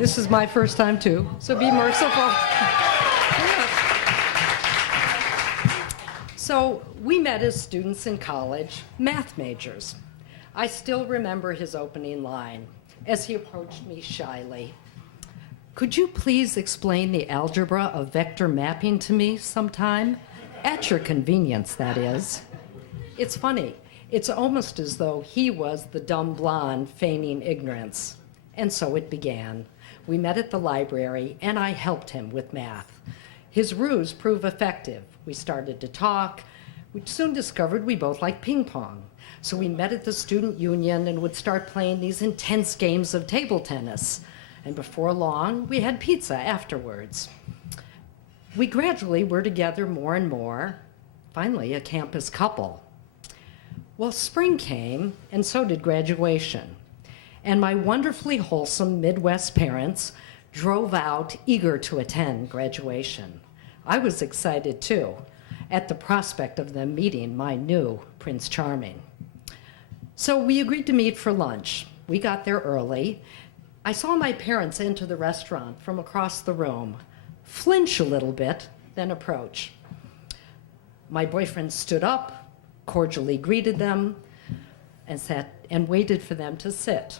This is my first time too, so be merciful. So we met as students in college, math majors. I still remember his opening line as he approached me shyly. Could you please explain the algebra of vector mapping to me sometime? At your convenience, that is. It's funny. It's almost as though he was the dumb blonde feigning ignorance. And so it began. We met at the library, and I helped him with math. His ruse proved effective. We started to talk. We soon discovered we both liked ping pong. So we met at the student union and would start playing these intense games of table tennis. And before long, we had pizza afterwards. We gradually were together more and more, finally a campus couple. Well, spring came, and so did graduation. And my wonderfully wholesome Midwest parents drove out eager to attend graduation. I was excited too, at the prospect of them meeting my new Prince Charming. So we agreed to meet for lunch. We got there early. I saw my parents enter the restaurant from across the room, flinch a little bit, then approach. My boyfriend stood up, cordially greeted them, and sat and waited for them to sit.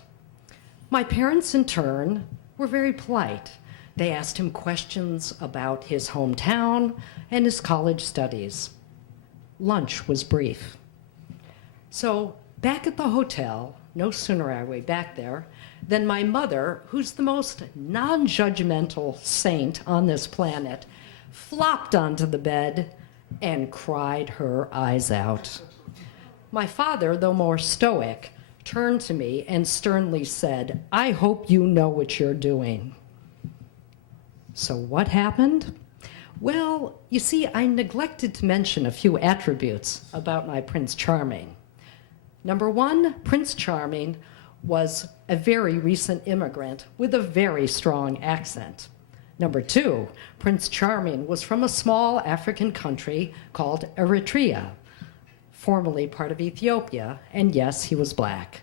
My parents, in turn, were very polite. They asked him questions about his hometown and his college studies. Lunch was brief. So back at the hotel, no sooner are we back there than my mother, who's the most non-judgmental saint on this planet, flopped onto the bed and cried her eyes out. My father, though more stoic, turned to me and sternly said, "I hope you know what you're doing." So what happened? Well, you see, I neglected to mention a few attributes about my Prince Charming. Number one, Prince Charming was a very recent immigrant with a very strong accent. Number two, Prince Charming was from a small African country called Eritrea, formerly part of Ethiopia, and yes, he was black.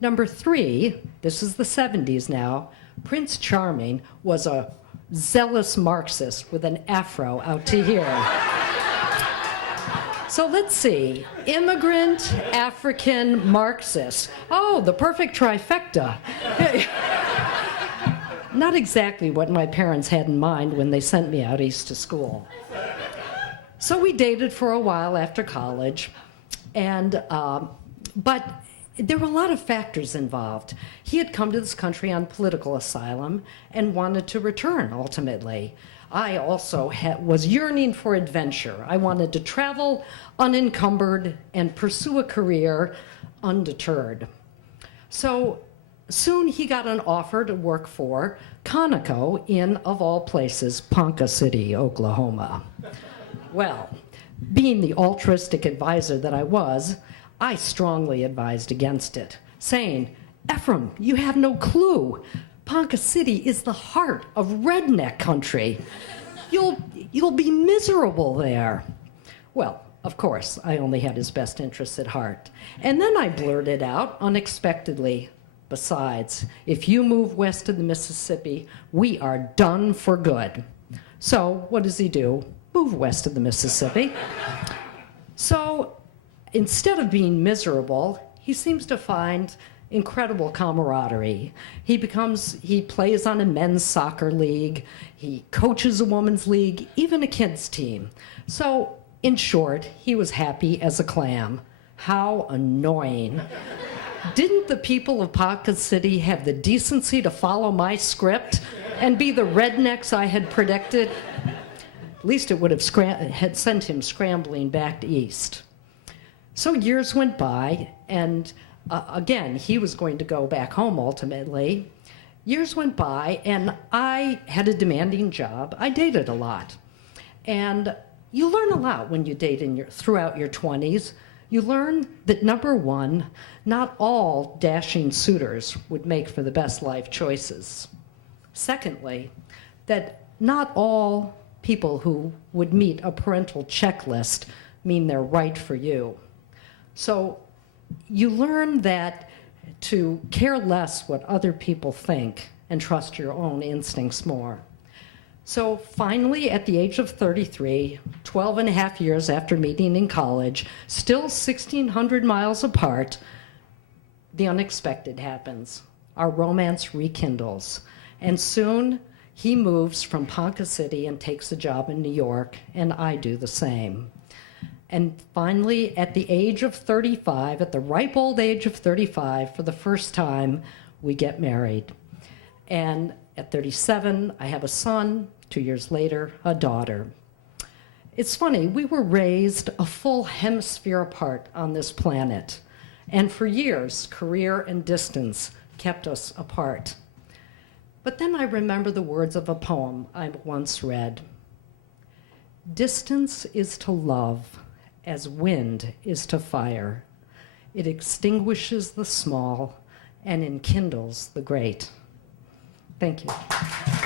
Number three, this is the 70s now, Prince Charming was a zealous Marxist with an afro out to here. So let's see, immigrant, African, Marxist. Oh, the perfect trifecta. Not exactly what my parents had in mind when they sent me out east to school. So we dated for a while after college, but there were a lot of factors involved. He had come to this country on political asylum and wanted to return ultimately. I also was yearning for adventure. I wanted to travel unencumbered and pursue a career undeterred. So soon he got an offer to work for Conoco in, of all places, Ponca City, Oklahoma. Well, being the altruistic advisor that I was, I strongly advised against it, saying, "Ephraim, you have no clue. Ponca City is the heart of redneck country. You'll be miserable there." Well, of course, I only had his best interests at heart. And then I blurted out unexpectedly, "Besides, if you move west of the Mississippi, we are done for good." So what does he do? Move west of the Mississippi. So instead of being miserable, he seems to find incredible camaraderie. He plays on a men's soccer league, he coaches a women's league, even a kids team. So in short, he was happy as a clam. How annoying. Didn't the people of Ponca City have the decency to follow my script and be the rednecks I had predicted? At least it would have had sent him scrambling back east. So years went by, and again, he was going to go back home ultimately. Years went by, and I had a demanding job. I dated a lot. And you learn a lot when you date throughout your 20s. You learn that, number one, not all dashing suitors would make for the best life choices. Secondly, that not all people who would meet a parental checklist mean they're right for you. So you learn that to care less what other people think and trust your own instincts more. So finally, at the age of 33, 12 and a half years after meeting in college, still 1,600 miles apart, the unexpected happens. Our romance rekindles. And soon, he moves from Ponca City and takes a job in New York, and I do the same. And finally, at the age of 35, at the ripe old age of 35, for the first time, we get married. And at 37, I have a son. 2 years later, a daughter. It's funny, we were raised a full hemisphere apart on this planet. And for years, career and distance kept us apart. But then I remember the words of a poem I once read. Distance is to love as wind is to fire. It extinguishes the small and enkindles the great. Thank you.